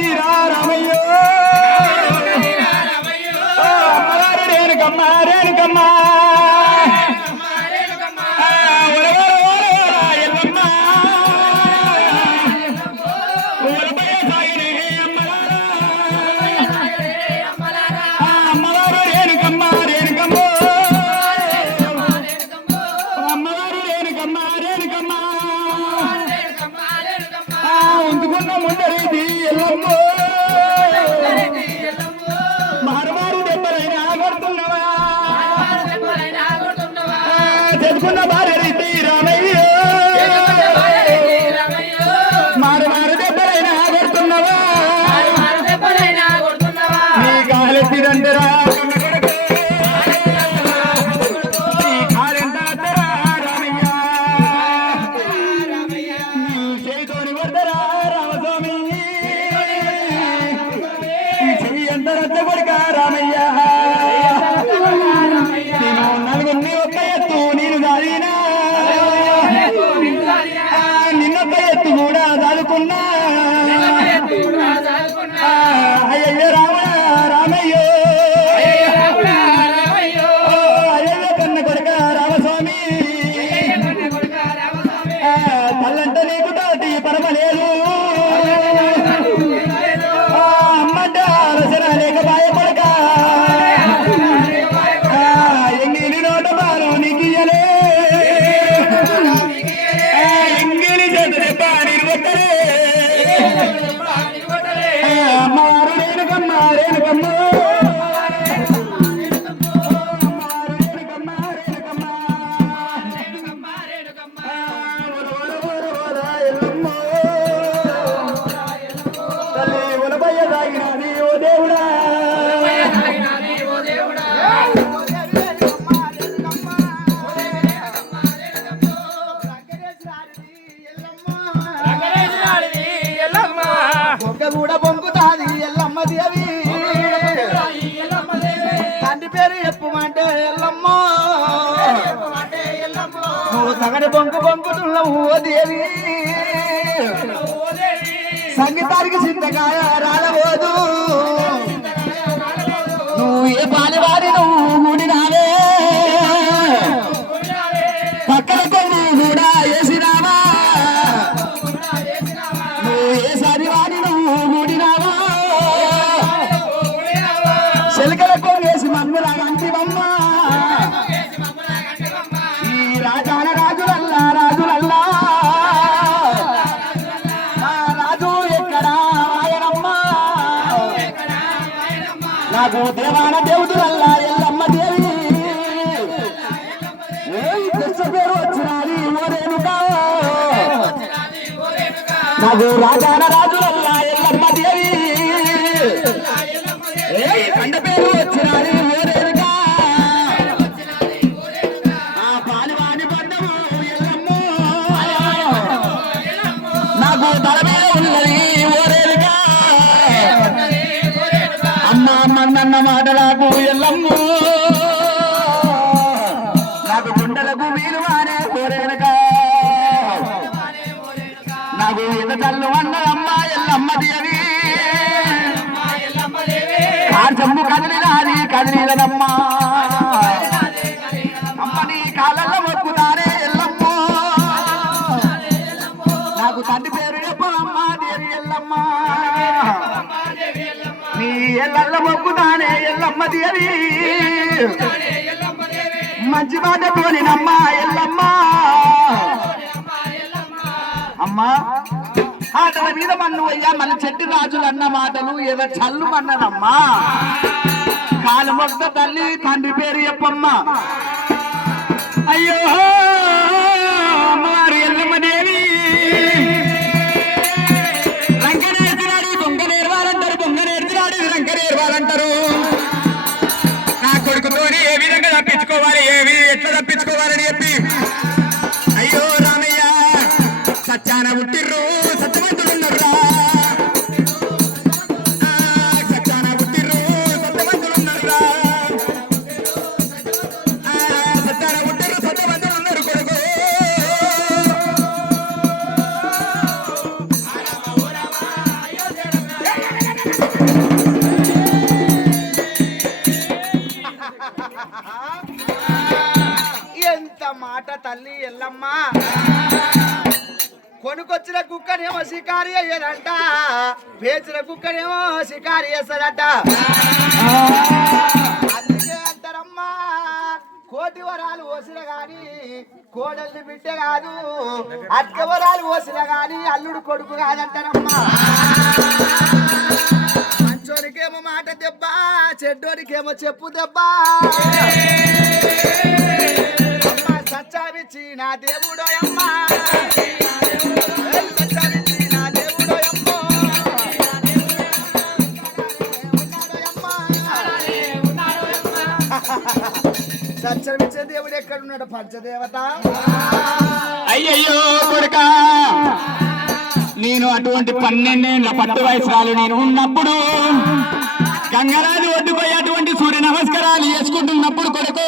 ఉన్నదిరా రామయ్యో అమ్మగారు రేణుకమ్మ రేణుకమ్మ చెప్పుకున్న భార్య రీతి రామయ్యో మారు మారు దెబ్బలైనా కొడుతున్నవా నీ కాలెత్తిదంటరా నీ కాలెంటారా రామయ్య నీ చేతోని కొడతారా రామస్వామి నీ చెయ్యి ఎంత రచ్చ కొడుక రామయ్య నలుగురిని ఒక్క ఎత్తు నేను దాడినా నిన్నొక్క ఎత్తు కూడా దాడుకున్నా అయ్యయ్య రామ రామయ్యో అయ్యయ్య కన్న కొడుక రామస్వామి తల్లంట నీకు తోటి పరమలేదు అమ్మంట రచన లేక భయపడక అమ్మవారు రేణుకమ్మ రేణుకమ్మ తల్లి ఉలబయ్య సాగినది ఓ దేవుడా కూడా పొంగుతాది ఎల్లమ్మ దేవి తండ్రి పేరు చెప్పుమంటే ఎల్లమ్మ నువ్వు సగని బొంకు బొంకుతున్నావు ఓ దేవి సంగీతానికి చింతకాయ రాలబోదు నువ్వు ఏ పాలివాడి నువ్వు గుడినావే పక్కన కొన్ని కూడా వేసినావా నువ్వు ఏ సరివాడి నువ్వు గుడినావా శిలకల కొనేసి మమ్ములాగంటివమ్మ ఈ రాజాల రాజులల్లా రాజులల్లా రాజు ఎక్కడా ఆయనమ్మ నాకు దేవాన దేవుడులల్లా ఎల్లమ్మ దేవి పేరు వచ్చినది ఓరేనుగా నాకు రాజాన రాజులల్లా ఎల్లమ్మ దేవి కండ పేరు వచ్చినది ఓరేనుగా ఆ పాలివాణి బంధము ఎల్లమ్మ నాకు తల మీద ఉన్నది ఓరేనుగా అమ్మ అమ్మన్న మాటలకు ఎల్లమ్మ నాకు గుండెలకు వీలువానే ఓరేనుగా నాకు ఎంత తల్లు అన్నదమ్మ ఎల్లమ్మ దేవి చెంబు కదిలినాది కదిలినదమ్మ అమ్మ నీ కాళ్ళల్లో మొక్కుతానే ఎల్లమ్మ నాకు తండ్రి పేరు చెప్పమ్మ దేవి ఎల్లమ్మ నీ ఎల్లల్లో మొక్కుతానే ఎల్లమ్మ దేవి మంచి మాట పోనినమ్మ ఎల్లమ్మ అమ్మా ఆటల మీద మన్ను అయ్యా మన చెట్టు రాజులు అన్న మాటలు ఏదో చల్లు మన్నదమ్మా కాలు మొక్క తల్లి తండ్రి పేరు చెప్పమ్మా అయ్యో అమ్మవారు ఎల్లమ్మ దేవి రంక నేర్చినాడు దొంగ నేర్వాలంటారు దొంగ నేర్చినాడు రంక నేర్వాలంటారు నా కొడుకుతోని ఏ విధంగా తప్పించుకోవాలి ఎట్లా తప్పించుకోవాలని చెప్పి అయ్యో రామయ్య సచ్చాన పుట్టిర్రు సత్యవంతులున్నారురా సచ్చాన పుట్టిర్రు సత్యవంతులున్నారురా సచ్చాన పుట్టిర్రు సత్యవంతులున్నారు అమ్మా కొనుకొచ్చిన కుక్కనేమో షికారి అయ్యేదంట, పేచిన కుక్కనేమో షికారి చేస్తాడట. అందుకే అంటారమ్మా కోటి వరాలు పోసిన గాని కోడల్ని బిడ్డ కాదు, అక్క వరాలు పోసిన గాని అల్లుడు కొడుకు కాదంటారమ్మా. మంచోనికేమో మాట దెబ్బ, చెడ్డోనికేమో చెప్పు దెబ్బ. అమ్మ సచ్చావిచ్చి నా దేవుడో అమ్మా, సచ్చావిచ్చి నా దేవుడో అమ్మో. సత్యమిచ్చే దేవుడు ఎక్కడున్నాడు? పంచదేవత. అయ్యయ్యో కొడుకా, నేను అటువంటి 12 ఏళ్ల పట్టు వయసురాలు నేను ఉన్నప్పుడు గంగరాజు ఒడ్డుపోయి అటువంటి సూర్య నమస్కారాలు చేసుకుంటున్నప్పుడు కొడుకు